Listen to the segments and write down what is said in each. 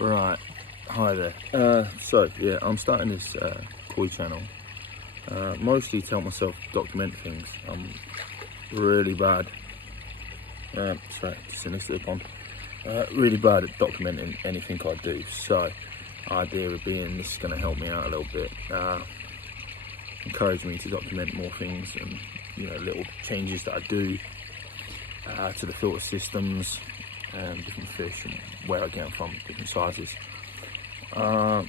Right, hi there. So yeah, I'm starting this koi channel, mostly to help myself document things. I'm really bad. Sorry, just in this little pond. Really bad at documenting anything I do. So, idea of being this is going to help me out a little bit. Encourage me to document more things and little changes that I do to the filter systems and different fish and where I get them from, different sizes. I've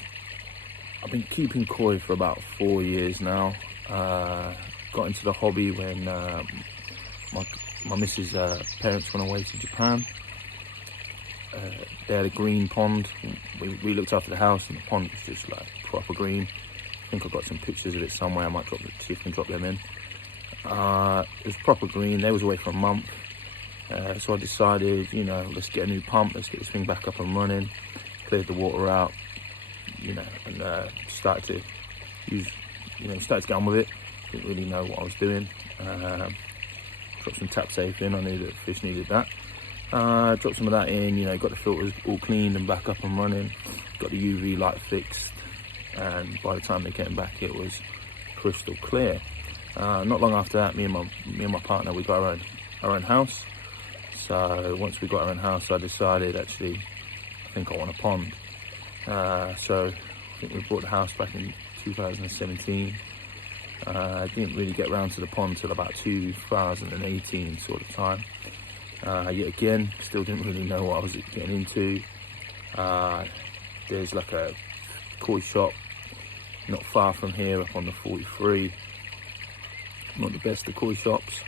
been keeping koi for about 4 years now. Got into the hobby when my missus' parents went away to Japan. They had a green pond. We looked after the house and the pond was just like proper green. I think I've got some pictures of it somewhere. I might see if I can drop them in. It was proper green. They was away for a month. So I decided, let's get a new pump. Let's get this thing back up and running. Cleared the water out, and started to get on with it. Didn't really know what I was doing. Dropped some tap safe in. I knew that fish needed that. Dropped some of that in, got the filters all cleaned and back up and running. Got the UV light fixed, and by the time they came back, it was crystal clear. Not long after that, me and my partner, we got our own house. So once we got our own house, I decided actually, I think I want a pond. So I think we bought the house back in 2017. I didn't really get around to the pond till about 2018 sort of time. Yet again, still didn't really know what I was getting into. There's like a koi shop not far from here up on the 43. Not the best of koi shops,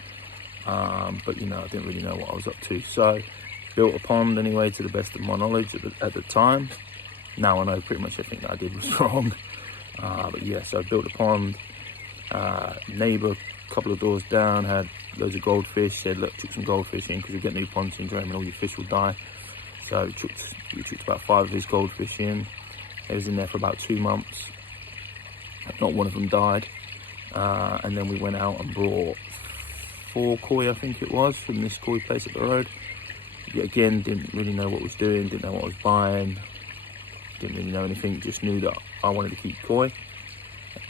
but I didn't really know what I was up to. So built a pond anyway, to the best of my knowledge at the time. Now I know pretty much everything that I did was wrong. But yeah, so I built a pond. Neighbour, a couple of doors down, had loads of goldfish. Said, look, chuck some goldfish in because you get new pond syndrome and all your fish will die. So we chucked about 5 of his goldfish in. They was in there for about 2 months. Not one of them died. And then we went out and brought 4 koi, I think it was, from this koi place up the road. Yet again, didn't really know what I was doing, didn't know what I was buying, didn't really know anything, just knew that I wanted to keep koi.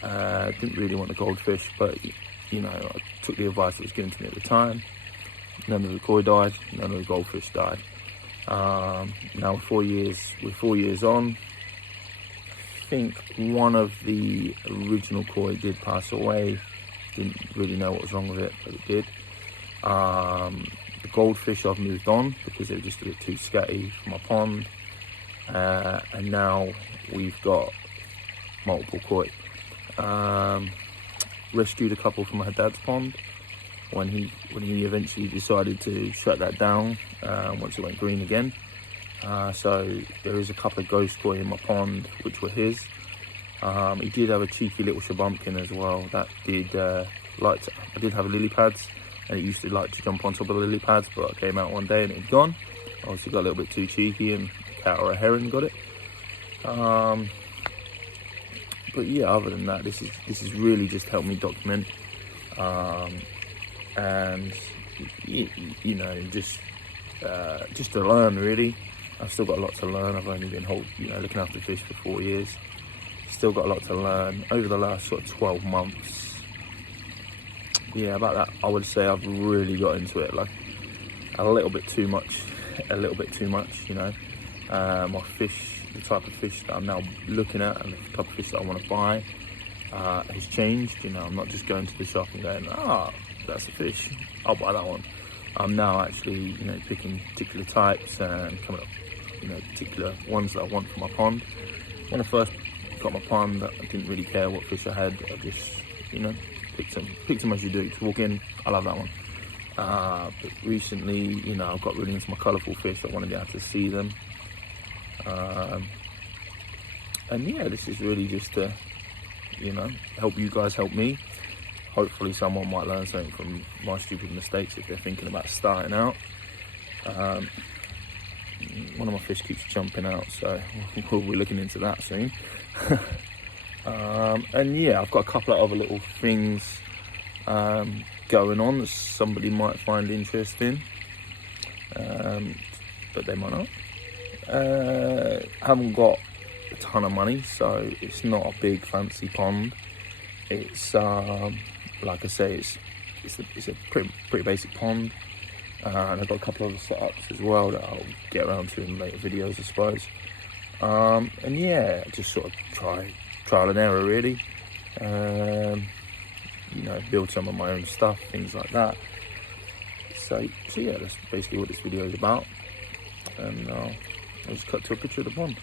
Didn't really want the goldfish, but I took the advice that was given to me at the time. None of the koi died, none of the goldfish died. Now we're 4 years on. I think one of the original koi did pass away. Didn't really know what was wrong with it, but it did. The goldfish I've moved on because they were just a bit too scatty for my pond. And now we've got multiple koi. Rescued a couple from my dad's pond when he eventually decided to shut that down once it went green again. So there is a couple of ghost koi in my pond which were his. He did have a cheeky little shabumpkin as well that did I did have lily pads, and it used to like to jump on top of the lily pads, but I came out one day and it had gone. Obviously got a little bit too cheeky and a cat or a heron got it. But yeah, other than that, this is really just helped me document, and just to learn really. I've still got a lot to learn. I've only been looking after fish for 4 years. Still got a lot to learn over the last sort of 12 months. Yeah, about that, I would say I've really got into it, like a little bit too much. My fish, the type of fish that I'm now looking at and the type of fish that I want to buy has changed. I'm not just going to the shop and going, that's a fish, I'll buy that one. I'm now actually, picking particular types and coming up, particular ones that I want for my pond. When I first got my pond, I didn't really care what fish I had. I just, picked them as you do. To walk in, I love that one. But recently, I've got really into my colourful fish. I want to be able to see them. And yeah, this is really just to, help you guys help me. Hopefully someone might learn something from my stupid mistakes if they're thinking about starting out. One of my fish keeps jumping out, so we'll be looking into that soon. And yeah, I've got a couple of other little things going on that somebody might find interesting, but they might not. Haven't got a ton of money, so it's not a big fancy pond. It's like I say, it's a pretty basic pond, and I've got a couple of other setups as well that I'll get around to in later videos, I suppose. And yeah, just sort of trial and error really. You know, build some of my own stuff, things like that. So yeah, that's basically what this video is about. And I'll just cut to a picture of the pond.